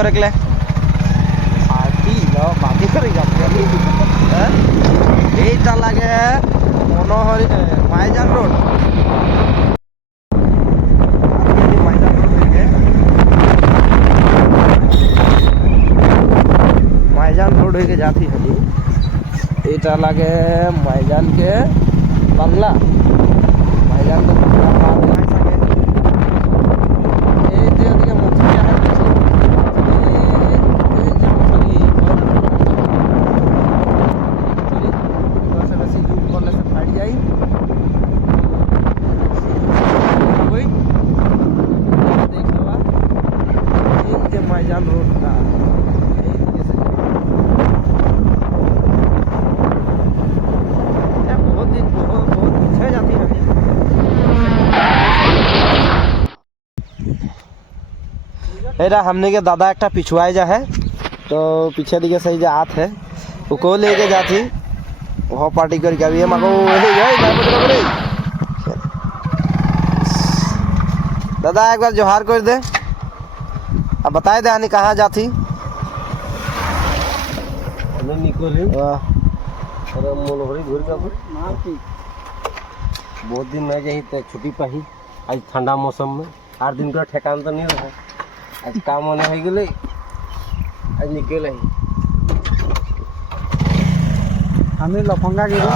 করে গেলে মাটি করে যাচ্ছে এইটা লাগে মনোহরি মাইজান রোড माइजान रोड के जाती है এটা লাগে माइजान के बांग्ला माइजान के बांग्ला पार नहीं सके ये जो दिखे मछली है ये जो मछली बस जूम करने से फट जाए कोई देख लो ये जो माइजान रोड का एरा हमने के दादा एक पिछुआई जा है तो पीछे दिखे सही जा आत है वो लेके जाती वह पार्टी करके अभी मको दादा एक बार जोहार कर दे अब बताए दे आनी कहाँ जाती बहुत दिन मैं जाही तो छुट्टी पाही आज ठंडा मौसम में 8 दिन का ठेकान तो नहीं रहा आज काम होने हो गए आज निकल आई हमें लफंगा गिरी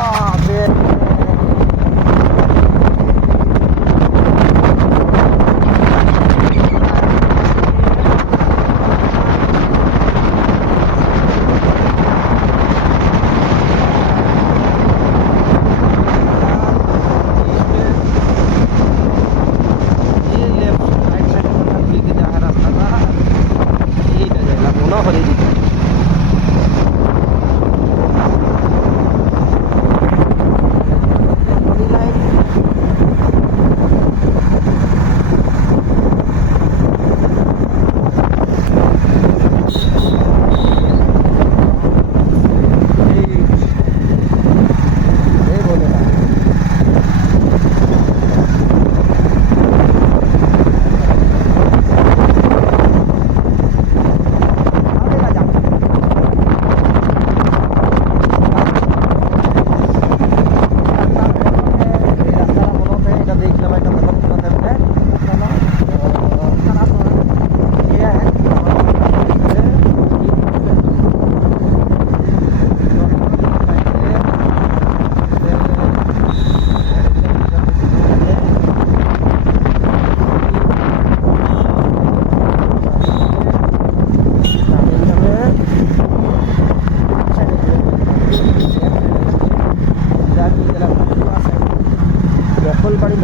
फुलबाड़ी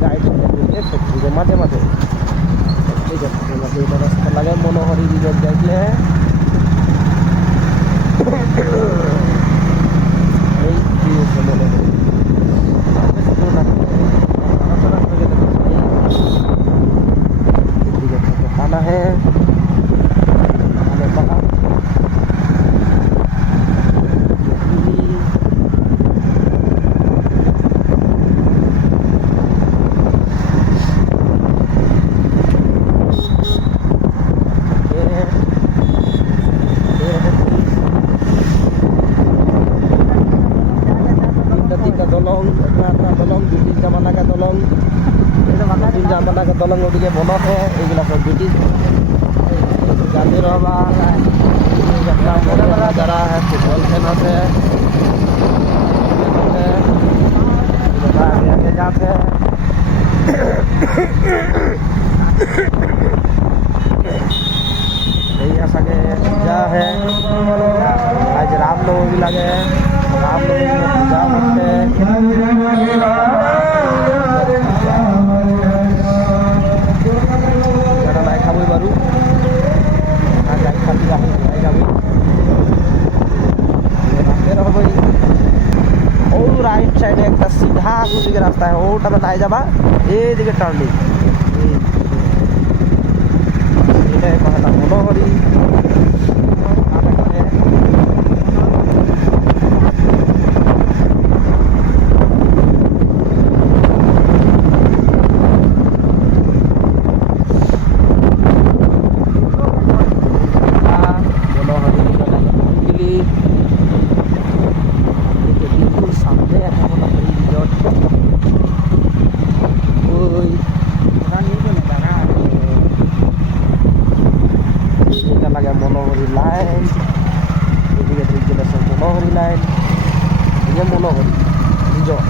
राइट साइड माঝে মাঝে ठीक है रास्ता लगे मनोहरी रिजर्व जाइले खाना है जमाना का दलंग ओदिके बनत है एगुला सब ब्रिटिश जाते रहबा नजारा है फुटबॉल खेलत है आगे जाते हैं यही आशा के पूजा है आज रामनवमी लगे रामनवमी में पूजा होते राइट साइड एक सीधा दिखे रास्ता है ओटा में नाई जाबा ये दिखे टर्निंग कहला मनोहरी লাগে মনোহরি লাইন, এদিকে ঠিক গেলে সব মনোহরি লাইন, এদিকে মনোহরি রিজর্ট।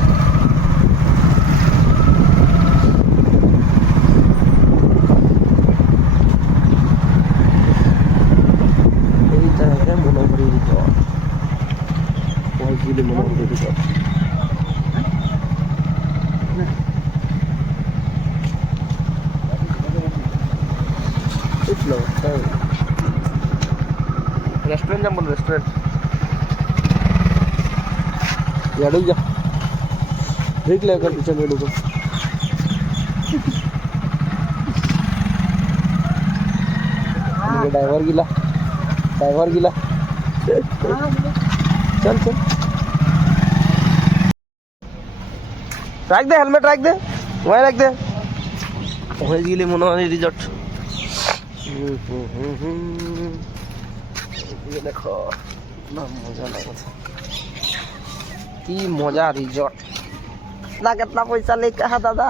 এইটা হচ্ছে মনোহরি রিজর্ট, ওইগুলি মনোহরি রিজর্ট। रेस्टोरेंट जब रेस्टोरेंट यार जा देख ले कर पीछे मेरे को ड्राइवर गिला चल चल रख दे हेलमेट रख दे वहीं रख दे वहीं गिली मनोहरी रिजॉर्ट। ये देखो ना मजा लगा था की मजा रिजॉर्ट ना कितना पैसा लेके है दादा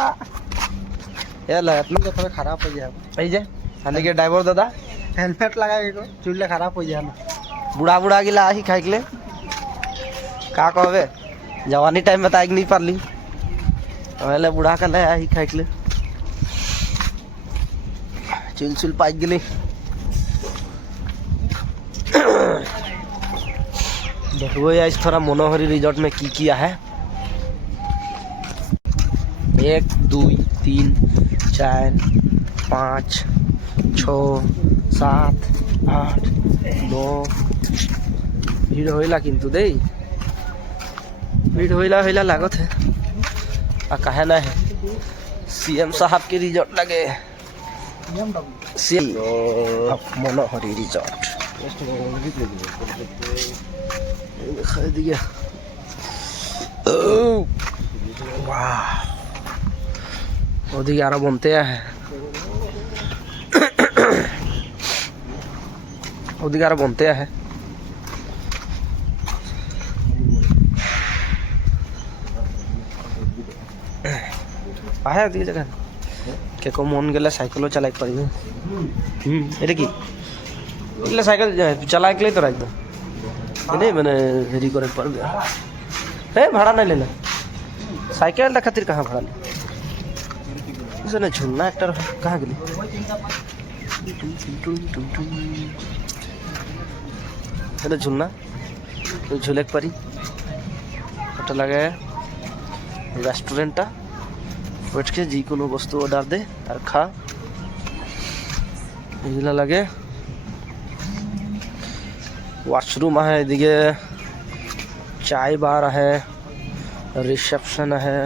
ये इतना तो थोड़ा खराब हो जाए आई जाए हानि के ड्राइवर दादा हेलमेट लगा के चुल्ले खराब हो जाए ना बुढ़ा बुढ़ा गिला ही खाई ले का कहबे जवानी टाइम में ताइक नहीं पारली पहले बुढ़ा का ले ही खाई ले चुल चुल पाइक गिली। देखो आज थोड़ा मनोहरी रिजॉर्ट में की किया है 1 2 3 4 5 6 7 8 9 भीड़ होइला किंतु दे भीड़ होइला लागत है आ कहे ना है सीएम साहब के रिजॉर्ट लगे मनोहरी रिजॉर्ट दिखा दिया वाह ओदी यार बनते हैं ओदी यार बनते हैं आया दिखे जगह के को मन गेले साइकिल चलाई पारिबे এটা কি এগুলা সাইকেল চালাই গেলে তো রাখবে नहीं मैंने हेरी करे पर गया है भाड़ा नहीं लेना साइकिल खातिर कहाँ भाड़ा ले इसने झूलना एक तरफ कहाँ गली है झूलना तो झूले पारी ওটা লাগে রেস্টুরেন্টটা बैठके जी कोनो वस्तु ऑर्डर दे और खा এগুলা লাগে वॉशरूम है दिखे चाय बार है रिसेप्शन है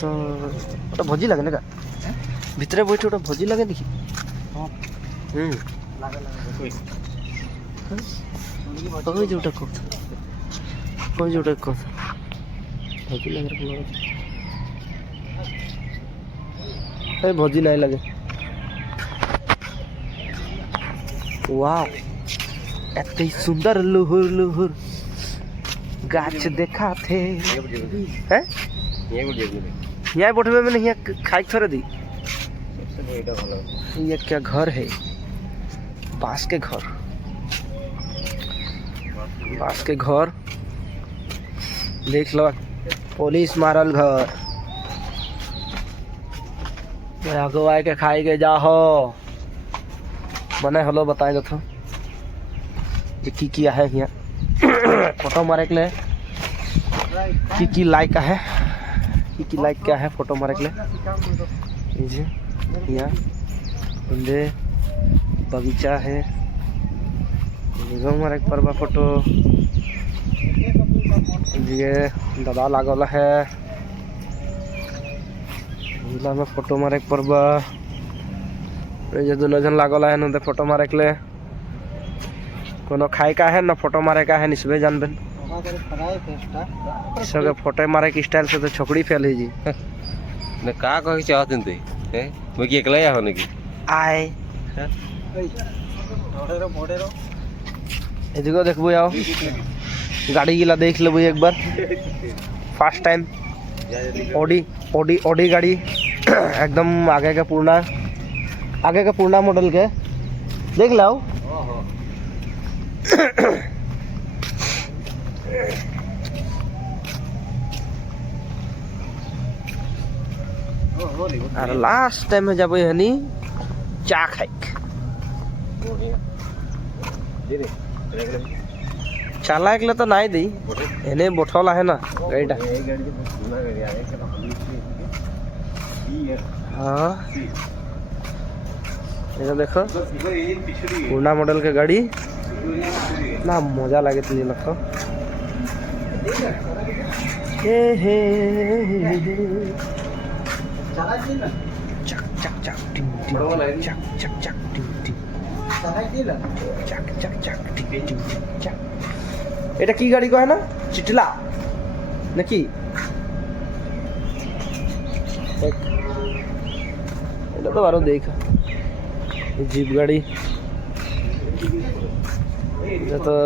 तो ওটা ভোজি লাগে না ভিতরে বইতে ওটা ভোজি লাগে নাকি ওই যে ওটা কথা ওই যে ওটা কথা ভোজি লাগে भोजी नहीं लगे वाह एते सुंदर लुहुर लुहुर गाछ देखा थे हैं यहाँ बैठे में नहीं खाई थोड़े दी ये क्या घर है बांस के घर देख लो पुलिस मारल घर अगुआ के खाई के जाहो मने हलो बताए तो की किया है यहाँ फोटो मारे के लिए की लाइक है की लाइक क्या है फोटो मारे के लिए यहाँ बगीचा है मारे परबा फोटो ये दादा लागल है में फोटो मारे परबा दोनों जन लागल है न फोटो मारे के लिए कोनो खाई का है ना फोटो मारे का है निस्बे जानबे सबके फोटो मारे के स्टाइल से तो छोकड़ी फैल है जी न का कह चाहत तू हैं मैं की एकला हो न की आए एदिको देखबो आओ गाड़ी गिला देख लेबो एक बार first time Audi Audi Audi गाड़ी एकदम आगे का पूर्णा मॉडल के देख लाओ। और लास्ट टाइम में जब हनी चा खाइक चाला एकले तो नाई दी एने बोठला है ना गाड़ीटा। हाँ ये देखो पूर्णा मॉडल के गाड़ी ना मजा लगे तुझे लगता हे चक चक चक टिंग टिंग चक चक चक टिंग टिंग चक चक चक टिंग टिंग चक। এটা কি গাড়ি কয় না চিটলা নাকি এটা তো আরো দেখা জিপ গাড়ি এটা তো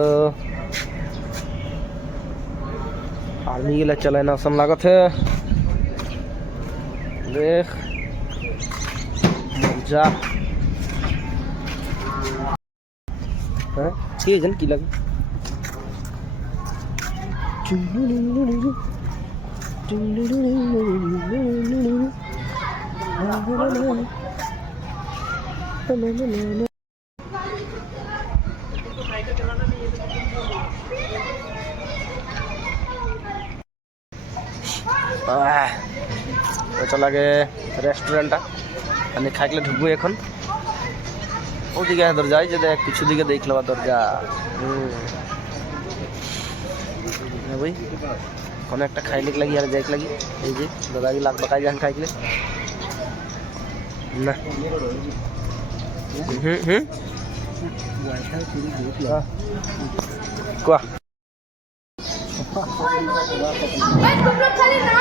आर्मी के लिए चलाना सन लागत है। देख मजा है ये जन की लगे চলা গে রেস্টুরেন্টটা আমি খাইলে ঢুকবো এখন ওদিকে দরজা যে দেখ কিছু দিকে দেখলো দরজা ভাই কোনো একটা খাইলে লাগি আর যাইক লাগি এই যে দাদাগি লাখ বাকাই যান খাইলে না কোয়া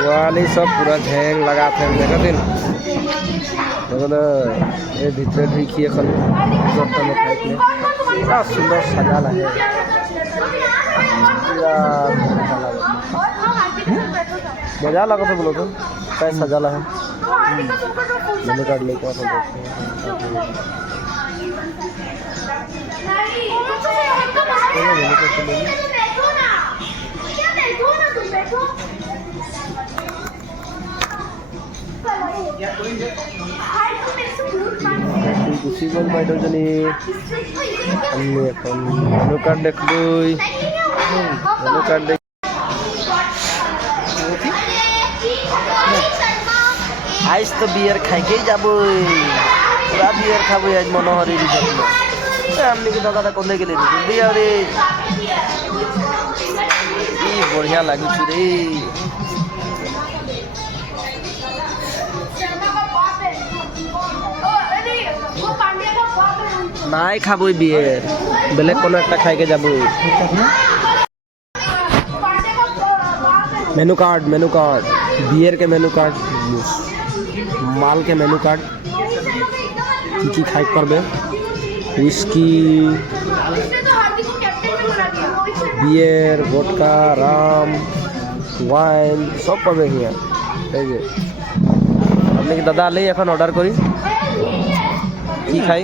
वाली सब पूरा झेंग लगा थे देखा दिन ये भीतर देखिए खन में खाइले क्या सुंदर सजाला है मजा लगा था बोलो तो क्या सजाला है मैंने कार्ड लेके गुसी बोल बैठो जनी अन्य अपन मेनू कार्ड देख लुई मेनू कार्ड देख आज तो बियर खाई के जाबो पूरा बियर खाबो आज मनोहरी रिजल्ट में हमने के दादा कोंदे के लिए दिया रे ई बढ़िया लागु छु रे নাই খাবই বিয়ের বেলেগ কোনো একটা খাইকে যাব मेनू कार्ड बियर के मेनू कार्ड माल के मेनू कार्ड की खाई करबे whisky beer vodka rum wine सब पाबे हिया এই যে আপনি কি দাদা আলেই এখন অর্ডার করি কি খাই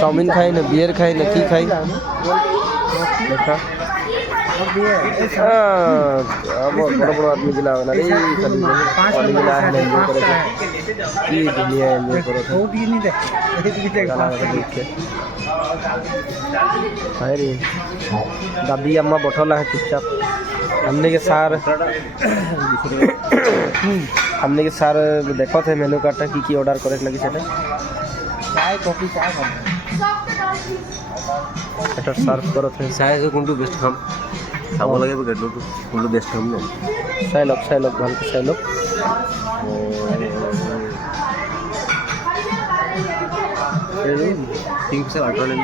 चाउमिन खाई ना बियर खाई ना की खाई देखा अब बड़ा बड़ा आदमी गिला ना रे खाली गिला है एंजॉय करे की दुनिया एंजॉय करो तो गाना देख के हाय रे दादी अम्मा बैठला है चुपचाप हमने के सार देखो थे मेनू कार्डटा की ऑर्डर करे लगी सेटा चाय कॉफी चाय এটা সার্ভ করতে চাই কোনটো বেস্ট খাম চাব লাগে গেটটো কোনটো বেস্ট খাম ন চাই লক ভালকে চাই লক এই ঠিক আছে 18 লেন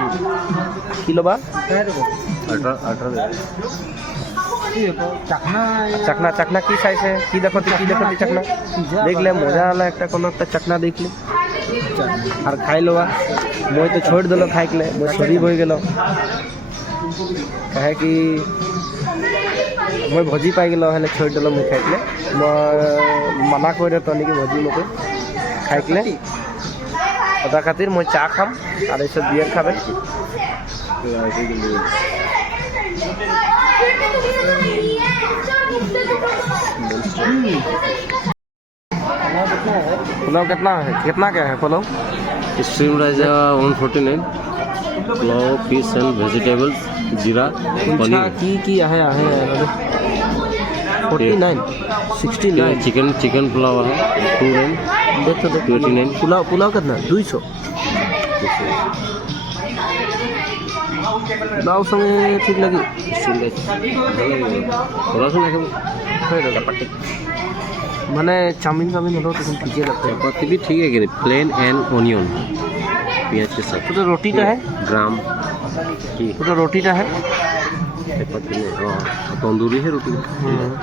কিলো বা 18 चकना की साइज है की देखो चकना देख ले मजा आला एक कोनो एक चकना देख ले और खाई लो मैं तो छोड़ दिलो खाई के मैं शरीफ हो गलो कहे कि মই ভজি পাই গেলো হেলে থৈ দিলোঁ মই খাইছিলে মই মানা কৰি দিওঁ তনিকি ভজি মোকে খাইছিলে ওটা খাতির মই চা খাম আর এইসব বিয়ার খাবেন पुलाव कितना क्या है pulao stream rice 149 pulao fish and vegetables जीरा पनीर की है 49 69 चिकन पुलाव है 29 देख तो 29 पुलाव कितना 200 पुलाव संगे ठीक लगी थोड़ा सा लगे चपाती মানে চাউমিন হলেও তখন ঠিকই लगता है चपाती भी ठीक है कि प्लेन एंड ऑनियन प्याज के साथ तो रोटीটা है ग्राम की तो रोटीটা है चपाती में तंदूरी है रोटी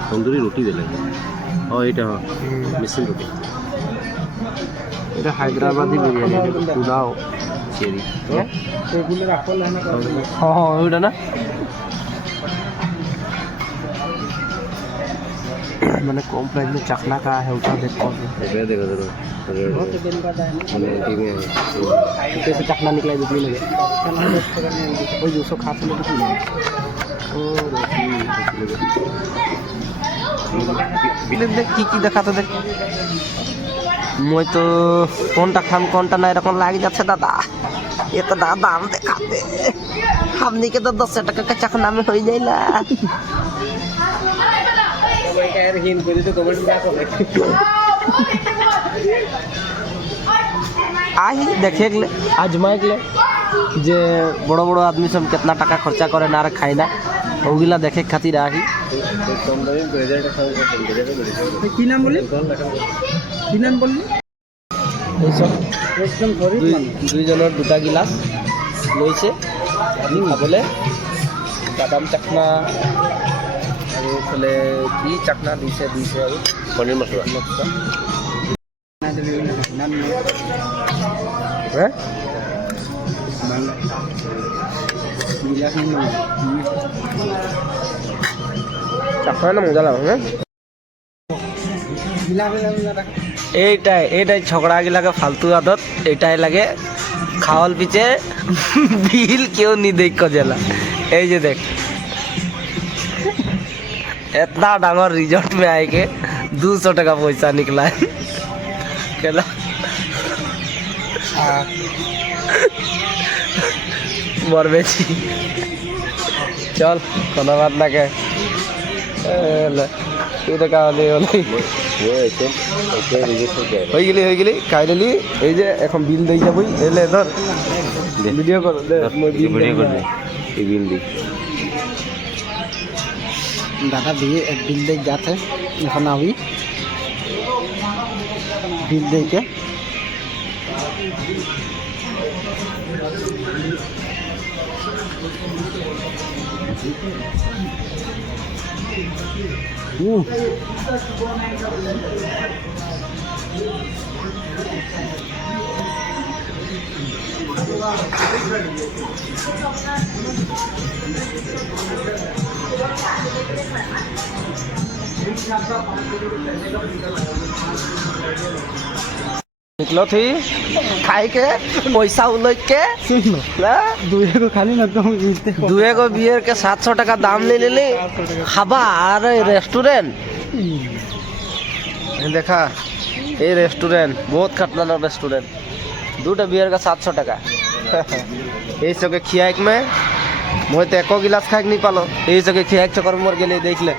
तंदूरी रोटी दे लगे और এটা मिसिंग रोटी এটা হায়দ্রাবাদি বিরিয়ানি পুলাও চেরি এগুলো রাখল না হ্যাঁ ওইটা না मैंने कम प्राइस में चखना का है उठा देखो देखो जरूर कैसे चखना निकला बिजली लगे वही 200 खा से लगे देख की देखा तो देख मैं तो কোনটা খাম কোনটা না এরকম লাগে যাচ্ছে দাদা এত দাম দেখাতে हमनी के तो 10 টাকা का चखना में हो जाइला आई देखे के आजमाए के जे बड़ो बड़ो आदमी सब कितना टाका खर्चा करे ना खाई ना ओगिला देखे खातिर आही की नाम बोले दुई जনৰ দুটা গিলাস লৈছে খাবলে বাদাম চাকনা আৰু ফলে কি চাকনা দিছে আৰু पनीर मसाला হ্যাঁ চাকনা না মজা লাগে হ্যাঁ এইটাই ঝগড়া গিলাকে ফালতু আদত এইটাই লাগে খাওয়াল পিছে বিল কেউ নি দেখ কজেলা এই যে দেখ इतना डांगर रिजॉर्ट में आए के 200 टका पैसा निकला है केला मरबे छी चल कोनो बात ना के तू तो का ले হয়ে গেলি খাই দিলি এই যে এখন বিল দেই যাবই এলে ধর ভিডিও কর দে মই বিল कर ये बिल दी दादा बिल दे जाते এখন আবি बिल दे के निकलो थी खाई के पैसा उलट के दुए को खाली ना दुए को बियर के 700 टका दाम ले खाबा और रेस्टोरेंट देखा ये रेस्टोरेंट बहुत खतरनाक रेस्टोरेंट दूटा बियर का 700 टका ये सब के खियाक में मैं तो एको गिलास खाई नहीं पालो ये सब के खियाक चक्कर मर गए देख ले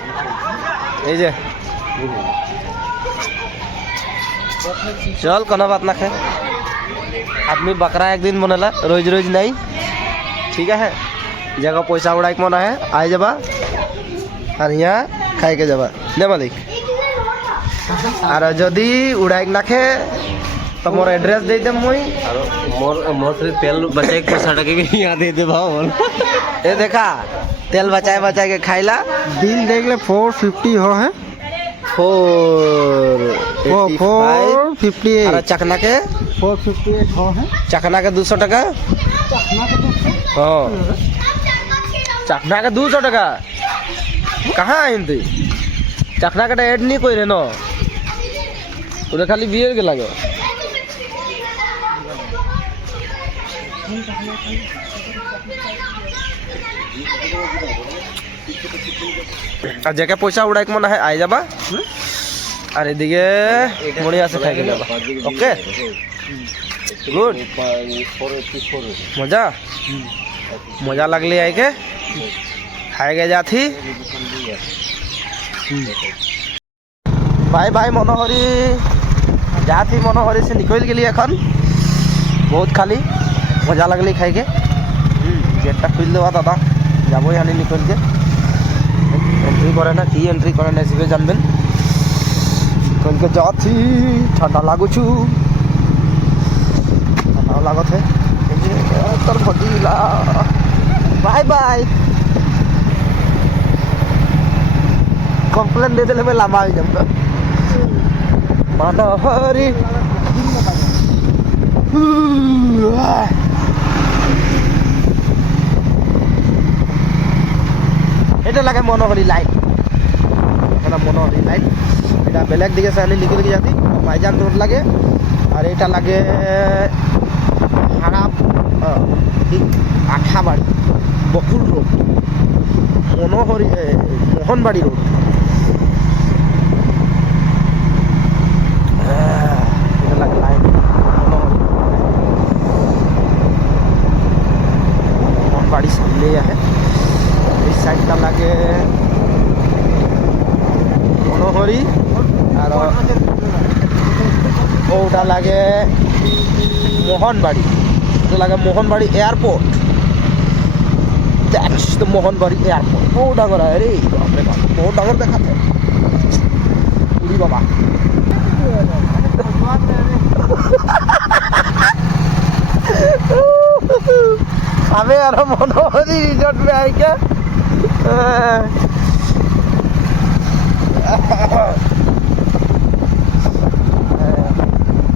ये चल कोनो बात ना खाए आदमी बकरा एक दिन बनेला रोज रोज नहीं ठीक है जगह पैसा उड़ाई के मना है आई जाबा और यहाँ खाई के जाबा ने मालिक और जदि उड़ाई ना खे तो मोर एड्रेस दे दे मुई और मोर से तेल बचाए के पैसा टके के यहाँ दे दे भाव ये देखा तेल बचाए के खाइला बिल देख ले 450 हो है 458 चखना के 458 हो है चखना के 200 टका हाँ चखना के 200 टका কাহা আহিন তুই চাকরা কাটা এড নি কই রে ন তোরে খালি বিয়ের গে লাগে আর যেকে পয়সা উড়াইক মনে হয় আই যাবা আর এদিকে মনি আছে খাই গেলে ওকে গুড মজা মজা লাগলি आई के খাইগে যাথি বাই বাই মনোহরি যাথি মনোহরি সে নিকল গেলি এখন বহুত খালি মজা লাগলি খাইকে গেটটা খুল দেওয়া দাদা যাবই আনি নিকলকে এন্ট্রি করে না কি এন্ট্রি করে না হিসেবে জানবেন নিকলকে যাচ্ছি ঠান্ডা লাগুছু ঠান্ডাও লাগত হে তোর ভজিলা বাই বাই কমপ্লেন দিয়ে দিলে मैं लामा हो जाऊंगा मनोहरी এটা লাগে মনোহরি লাইট এটা মনোহরি লাইট এটা বেলেগ দিকে সাইনি নিকল के जाती भाईजान रोड লাগে আর এটা লাগে খারাপ আঠাবাড়ি বকুল রোড মনোহরি মোহনবাড়ি রোড এটা লাগে লাইন মোহনবাড়ি সামনে है इस साइड का लगे मनोहरी और ओटा लगे मोहनबाड़ी तो लगे Mohanbari airport that's the Mohanbari airport बहुत डांगर है रे बाप रे बाप बहुत डांगर दिखाते हैं पूरी बाबा हमें यार मनोहरी रिजॉर्ट में आई क्या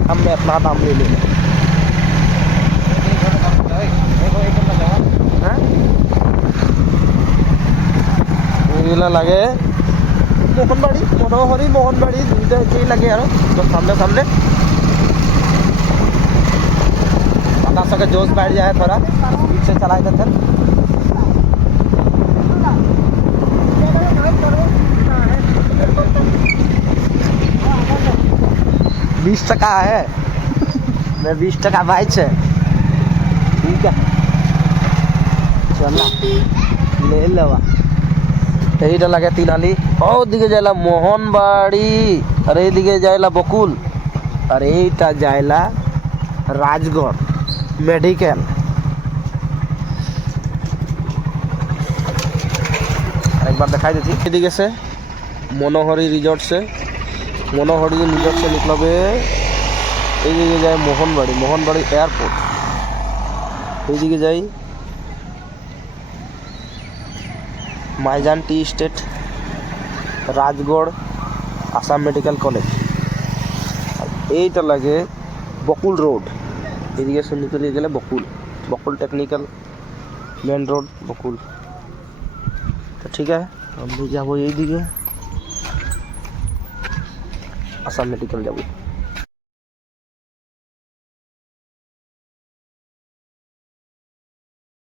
हमने अपना दाम ले लिया लगे मोहनबाड़ी मनोहरी मोहनबाड़ी दुईटा लगे यार तो सामने सामने पता सके जोश बैठ जाए थोड़ा पीछे चलाए देते 20 टका है मैं 20 टका भाई छे ठीक है चलना ले लेवा এইটা লাগে তিনালি ও দিকে যাইলা মোহনবাড়ি আর এই দিকে যাইলা বকুল আর এইটা যাইলা রাজগড় মেডিকেল একবার দেখাই দিচ্ছি এদিকে से मनोहरी रिजॉर्ट से निकलबे এইদিকে যায় মোহনবাড়ি এয়ারপোর্ট এইদিকে যাই Maijan tea estate Rajgarh Assam medical college এইটা লাগে বকুল रोड এদিকে से निकल गए Bakul technical main road Bakul तो ठीक है हम भी जाबो এইদিকে आसाम मेडिकल जाबो